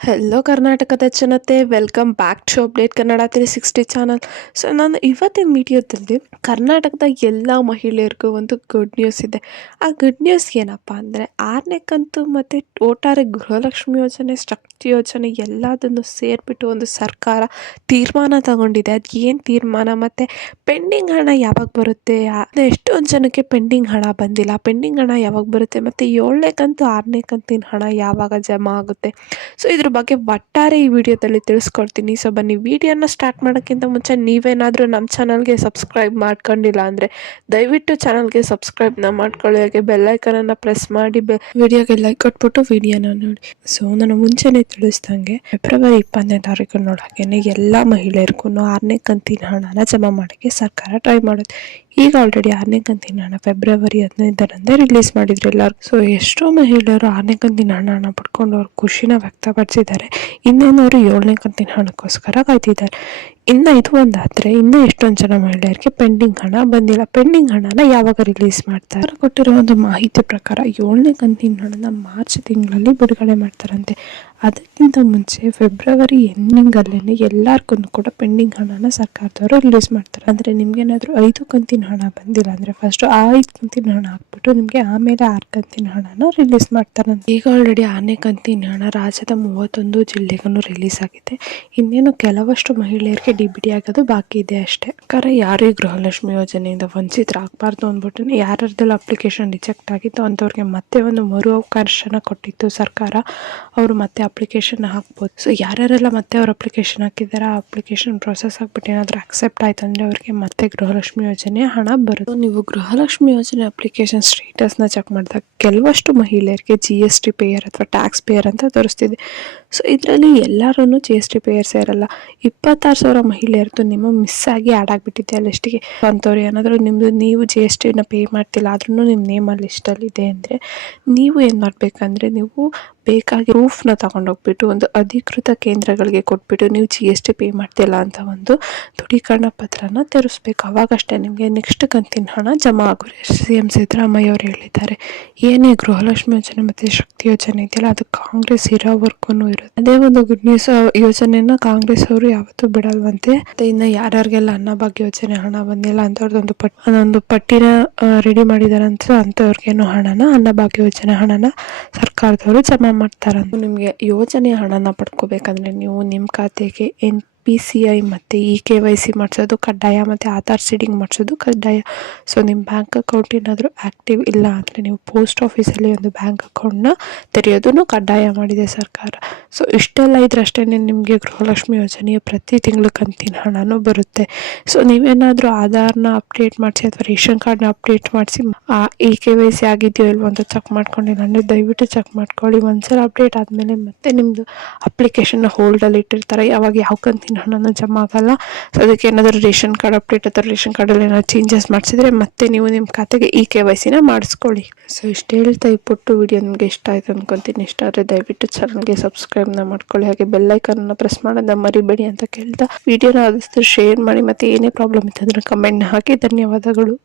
Hello ಕರ್ನಾಟಕದ ಜನತೆ, welcome back to update Kannada 360 channel. So ನಾನು ಇವತ್ತಿನ ವಿಡಿಯೋದಲ್ಲಿ ಕರ್ನಾಟಕದ ಎಲ್ಲ ಮಹಿಳೆಯರಿಗೂ ಒಂದು ಗುಡ್ ನ್ಯೂಸ್ ಇದೆ. ಆ ಗುಡ್ ನ್ಯೂಸ್ ಏನಪ್ಪ ಅಂದರೆ 6ನೇ ಕಂತು ಮತ್ತು ಒಟ್ಟಾರೆ ಗೃಹಲಕ್ಷ್ಮಿ ಯೋಜನೆ, ಶಕ್ತಿ ಯೋಜನೆ ಎಲ್ಲದನ್ನು ಸೇರಿಬಿಟ್ಟು ಒಂದು ಸರ್ಕಾರ ತೀರ್ಮಾನ ತಗೊಂಡಿದೆ. ಅದು ಏನು ತೀರ್ಮಾನ ಮತ್ತು ಪೆಂಡಿಂಗ್ ಹಣ ಯಾವಾಗ ಬರುತ್ತೆ, ಎಷ್ಟೊಂದು ಜನಕ್ಕೆ ಪೆಂಡಿಂಗ್ ಹಣ ಬಂದಿಲ್ಲ, ಪೆಂಡಿಂಗ್ ಹಣ ಯಾವಾಗ ಬರುತ್ತೆ ಮತ್ತು 7ನೇ ಕಂತು 6ನೇ ಕಂತಿನ ಹಣ ಯಾವಾಗ ಜಮಾ ಆಗುತ್ತೆ, ಸೊ ಇದ್ರ ಬಗ್ಗೆ ಒಟ್ಟಾರೆ ಈ ವಿಡಿಯೋದಲ್ಲಿ ತಿಳಿಸ್ಕೊಡ್ತೀನಿ. ಸೊ ಬನ್ನಿ, ವಿಡಿಯೋನ ಸ್ಟಾರ್ಟ್ ಮಾಡೋಕ್ಕಿಂತ ಮುಂಚೆ ನೀವೇನಾದರೂ ನಮ್ಮ ಚಾನಲ್ಗೆ ಸಬ್ಸ್ಕ್ರೈಬ್ ಮಾಡ್ಕೊಂಡಿಲ್ಲ ಅಂದರೆ ದಯವಿಟ್ಟು ಚಾನಲ್ಗೆ ಸಬ್ಸ್ಕ್ರೈಬ್ನ ಮಾಡ್ಕೊಳ್ಳಿ, ಹಾಗೆ ಬೆಲ್ಲೈಕನನ್ನು ಪ್ರೆಸ್ ಮಾಡಿ ವಿಡಿಯೋಗೆ ಲೈಕ್ ಕೊಟ್ಬಿಟ್ಟು ವಿಡಿಯೋನ ನೋಡಿ. ಸೊ ನಾನು ಮುಂಚೆನೇ ತಿಳಿಸ್ದಂಗೆ ಫೆಬ್ರವರಿ 20ನೇ ತಾರೀಕು ನೋಡೋಕೆ ಎಲ್ಲ ಮಹಿಳೆಯರಿಗೂ 6ನೇ ಕಂತಿನ ಹಣನ ಜಮಾ ಮಾಡೋಕ್ಕೆ ಸರ್ಕಾರ ಟ್ರೈ ಮಾಡುತ್ತೆ. ಈಗ ಆಲ್ರೆಡಿ 6ನೇ ಕಂತಿನ ಹಣ ಫೆಬ್ರವರಿ 15ರಂದೇ ರಿಲೀಸ್ ಮಾಡಿದ್ರು ಎಲ್ಲರೂ. ಸೊ ಎಷ್ಟೋ ಮಹಿಳೆಯರು 6ನೇ ಕಂತಿನ ಹಣನ ಪಡ್ಕೊಂಡು ಅವ್ರ ಖುಷಿನ ವ್ಯಕ್ತಪಡಿಸಿದ್ದಾರೆ. ಇನ್ನೇನು ಅವರು 7ನೇ ಕಂತಿನ ಹಣಕ್ಕೋಸ್ಕರ ಕಾಯ್ತಿದ್ದಾರೆ. ಇನ್ನು ಇದು ಒಂದಾದರೆ ಇನ್ನೂ ಎಷ್ಟೊಂದು ಜನ ಮಹಿಳೆಯರಿಗೆ ಪೆಂಡಿಂಗ್ ಹಣ ಬಂದಿಲ್ಲ. ಪೆಂಡಿಂಗ್ ಹಣನ ಯಾವಾಗ ರಿಲೀಸ್ ಮಾಡ್ತಾರೆ ಕೊಟ್ಟಿರೋ ಒಂದು ಮಾಹಿತಿ ಪ್ರಕಾರ 7ನೇ ಕಂತಿನ ಹಣನ ಮಾರ್ಚ್ ತಿಂಗಳಲ್ಲಿ ಬಿಡುಗಡೆ ಮಾಡ್ತಾರಂತೆ. ಅದಕ್ಕಿಂತ ಮುಂಚೆ ಫೆಬ್ರವರಿ ಎಂಡಿಂಗಲ್ಲೇ ಎಲ್ಲರಿಗೂ ಕೂಡ ಪೆಂಡಿಂಗ್ ಹಣನ ಸರ್ಕಾರದವರು ರಿಲೀಸ್ ಮಾಡ್ತಾರೆ. ಅಂದರೆ ನಿಮ್ಗೇನಾದರೂ 5 ಕಂತಿನ ಹಣ ಬಂದಿಲ್ಲ ಅಂದರೆ ಫಸ್ಟು ಆ 5 ಕಂತಿನ ಹಣ ಹಾಕ್ಬಿಟ್ಟು ನಿಮಗೆ ಆಮೇಲೆ 6 ಕಂತಿನ ಹಣನ ರಿಲೀಸ್ ಮಾಡ್ತಾರಂತೆ. ಈಗ ಆಲ್ರೆಡಿ 6ನೇ ಕಂತಿನ ಹಣ ರಾಜ್ಯದ 31 ಜಿಲ್ಲೆಗೂ ರಿಲೀಸ್ ಆಗಿದೆ. ಇನ್ನೇನು ಕೆಲವಷ್ಟು ಮಹಿಳೆಯರಿಗೆ ಡಿ ಆಗೋದು ಬಾಕಿ ಇದೆ ಅಷ್ಟೇ. ಯಾರು ಈ ಗೃಹಲಕ್ಷ್ಮಿ ಯೋಜನೆಯಿಂದ ವಂಚಿತರಾಗಬಾರ್ದು ಅಂದ್ಬಿಟ್ಟು ಯಾರ್ಯಾರ್ದೆಲ್ಲ ಅಪ್ಲಿಕೇಶನ್ ರಿಜೆಕ್ಟ್ ಆಗಿತ್ತು ಅಂಥವ್ರಿಗೆ ಮತ್ತೆ ಒಂದು ಮರು ಅವಕಾಶನ ಕೊಟ್ಟಿತ್ತು ಸರ್ಕಾರ. ಅವರು ಮತ್ತೆ ಅಪ್ಲಿಕೇಶನ್ ಹಾಕ್ಬೋದು. ಸೊ ಯಾರ್ಯಾರೆಲ್ಲ ಮತ್ತೆ ಅವ್ರ ಅಪ್ಲಿಕೇಶನ್ ಹಾಕಿದ್ದಾರೆ, ಆ ಅಪ್ಲಿಕೇಶನ್ ಪ್ರೊಸೆಸ್ ಆಗಿಬಿಟ್ಟು ಏನಾದರೂ ಅಕ್ಸೆಪ್ಟ್ ಆಯ್ತು ಅಂದರೆ ಅವ್ರಿಗೆ ಮತ್ತೆ ಗೃಹಲಕ್ಷ್ಮಿ ಯೋಜನೆ ಹಣ ಬರುತ್ತೆ. ನೀವು ಗೃಹಲಕ್ಷ್ಮಿ ಯೋಜನೆ ಅಪ್ಲಿಕೇಶನ್ ಸ್ಟೇಟಸ್ನ ಚೆಕ್ ಮಾಡಿದಾಗ ಕೆಲವಷ್ಟು ಮಹಿಳೆಯರಿಗೆ GST ಪೇಯರ್ ಅಥವಾ ಟ್ಯಾಕ್ಸ್ ಪೇಯರ್ ಅಂತ ತೋರಿಸ್ತಿದೆ. ಸೊ ಇದರಲ್ಲಿ ಎಲ್ಲರೂ GST ಪೇಯರ್ಸ್ ಇರಲ್ಲ. 26,000 ಮಹಿಳೆಯರದ್ದು ನಿಮ್ಮ ಮಿಸ್ ಆಗಿ ಆ್ಯಡ್ ಆಗಿಬಿಟ್ಟಿದೆ ಆ ಲಿಸ್ಟಿಗೆ. ಅಂಥವ್ರು ಏನಾದರೂ ನೀವು GSTನ ಪೇ ಮಾಡ್ತಿಲ್ಲ ಆದ್ರೂ ನಿಮ್ಮ ನೇಮಲ್ಲಿ ಲಿಸ್ಟಲ್ಲಿದೆ ಅಂದರೆ ನೀವು ಏನು ಮಾಡಬೇಕಂದ್ರೆ, ನೀವು ಬೇಕಾಗಿ ಪ್ರೂಫ್ನ ತಗೊಂಡೋಗ್ಬಿಟ್ಟು ಒಂದು ಅಧಿಕೃತ ಕೇಂದ್ರಗಳಿಗೆ ಕೊಟ್ಬಿಟ್ಟು ನೀವು GST ಪೇ ಮಾಡ್ತಿಲ್ಲ ಅಂತ ಒಂದು ದೃಢೀಕರಣ ಪತ್ರನ ತರಿಸ್ಬೇಕು. ಅವಾಗಷ್ಟೇ ನಿಮಗೆ ನೆಕ್ಸ್ಟ್ ಕಂತಿನ ಹಣ ಜಮಾ ಆಗುತ್ತೆ. CM ಸಿದ್ದರಾಮಯ್ಯ ಅವರು ಹೇಳಿದ್ದಾರೆ. ಏನೇ ಗೃಹಲಕ್ಷ್ಮಿ ಯೋಜನೆ ಮತ್ತು ಶಕ್ತಿ ಯೋಜನೆ ಇದೆಯಲ್ಲ, ಅದು ಕಾಂಗ್ರೆಸ್ ಇರೋವರೆಗೂ ಇರುತ್ತೆ. ಅದೇ ಒಂದು ಗುಡ್ ನ್ಯೂಸ್. ಯೋಜನೆನ ಕಾಂಗ್ರೆಸ್ ಅವರು ಯಾವತ್ತೂ ಬಿಡಲ್ವಂತೆ. ಇನ್ನು ಯಾರ್ಯಾರಿಗೆಲ್ಲ ಅನ್ನಭಾಗ್ಯ ಯೋಜನೆ ಹಣ ಬಂದಿಲ್ಲ ಅಂಥವ್ರದ್ದೊಂದು ಪಟ್ಟಿನ ರೆಡಿ ಮಾಡಿದಾರೆ ಅಂತ. ಅಂಥವ್ರಿಗೇನು ಹಣನ ಅನ್ನಭಾಗ್ಯ ಯೋಜನೆ ಹಣನ ಸರ್ಕಾರದವರು ಜಮಾ ಮಾಡ್ತಾರಂತ. ನಿಮಗೆ ಯೋಜನೆ ಹಣನ ಪಡ್ಕೋಬೇಕಂದ್ರೆ ನೀವು ನಿಮ್ಮ ಖಾತೆಗೆ NPCI ಮತ್ತು KYC ಮಾಡಿಸೋದು ಕಡ್ಡಾಯ, ಮತ್ತು ಆಧಾರ್ ಸೀಡಿಂಗ್ ಮಾಡಿಸೋದು ಕಡ್ಡಾಯ. ಸೊ ನಿಮ್ಮ ಬ್ಯಾಂಕ್ ಅಕೌಂಟ್ ಏನಾದರೂ ಆ್ಯಕ್ಟಿವ್ ಇಲ್ಲ ಅಂದರೆ ನೀವು ಪೋಸ್ಟ್ ಆಫೀಸಲ್ಲಿ ಒಂದು ಬ್ಯಾಂಕ್ ಅಕೌಂಟ್ನ ತೆರೆಯೋದನ್ನು ಕಡ್ಡಾಯ ಮಾಡಿದೆ ಸರ್ಕಾರ. ಸೊ ಇಷ್ಟೆಲ್ಲ ಇದ್ರಷ್ಟೇ ನಿಮಗೆ ಗೃಹಲಕ್ಷ್ಮಿ ಯೋಜನೆಯ ಪ್ರತಿ ತಿಂಗಳು ಕಂತಿನ ಹಣನೂ ಬರುತ್ತೆ. ಸೊ ನೀವೇನಾದರೂ ಆಧಾರ್ನ ಅಪ್ಡೇಟ್ ಮಾಡಿಸಿ ಅಥವಾ ರೇಷನ್ ಕಾರ್ಡ್ನ ಅಪ್ಡೇಟ್ ಮಾಡಿಸಿ KYC ಆಗಿದೆಯೋ ಇಲ್ವೋ ಅಂತ ಚೆಕ್ ಮಾಡ್ಕೊಂಡಿಲ್ಲ ಅಂದರೆ ದಯವಿಟ್ಟು ಚೆಕ್ ಮಾಡ್ಕೊಳ್ಳಿ. ಒಂದ್ಸಲ ಅಪ್ಡೇಟ್ ಆದಮೇಲೆ ಮತ್ತೆ ನಿಮ್ಮದು ಅಪ್ಲಿಕೇಶನ್ನ ಹೋಲ್ಡಲ್ಲಿ ಇಟ್ಟಿರ್ತಾರೆ, ಯಾವಾಗ ಯಾವ ಕಂತಿನ ಹಣನ ಜಮಾ ಆಗಲ್ಲ. ಸೊ ಅದಕ್ಕೆ ಏನಾದರೂ ರೇಷನ್ ಕಾರ್ಡ್ ಅಪ್ಡೇಟ್ ಅಥವಾ ರೇಷನ್ ಕಾರ್ಡಲ್ಲಿ ಏನಾದ್ರು ಚೇಂಜಸ್ ಮಾಡಿಸಿದ್ರೆ ಮತ್ತೆ ನೀವು ನಿಮ್ಮ ಖಾತೆಗೆ KYCನ ಮಾಡಿಸ್ಕೊಳ್ಳಿ. ಸೊ ಇಷ್ಟು ಹೇಳ್ತಾ ಈ ಪುಟ್ಟು ವಿಡಿಯೋ ನಿಮಗೆ ಇಷ್ಟ ಆಯಿತು ಅಂದ್ಕೊತೀನಿ. ಇಷ್ಟ ಆದರೆ ದಯವಿಟ್ಟು ಚಾನಲ್ಗೆ ಸಬ್ಸ್ಕ್ರೈಬ್ನ ಮಾಡ್ಕೊಳ್ಳಿ, ಹಾಗೆ ಬೆಲ್ಲೈಕನ್ನ ಪ್ರೆಸ್ ಮಾಡೋದನ್ನ ಮರಿಬೇಡಿ ಅಂತ ಕೇಳ್ತಾ ವಿಡಿಯೋನ ಆದಷ್ಟು ಶೇರ್ ಮಾಡಿ. ಮತ್ತು ಏನೇ ಪ್ರಾಬ್ಲಮ್ ಇತ್ತು ಅದನ್ನು ಕಮೆಂಟ್ನ ಹಾಕಿ. ಧನ್ಯವಾದಗಳು.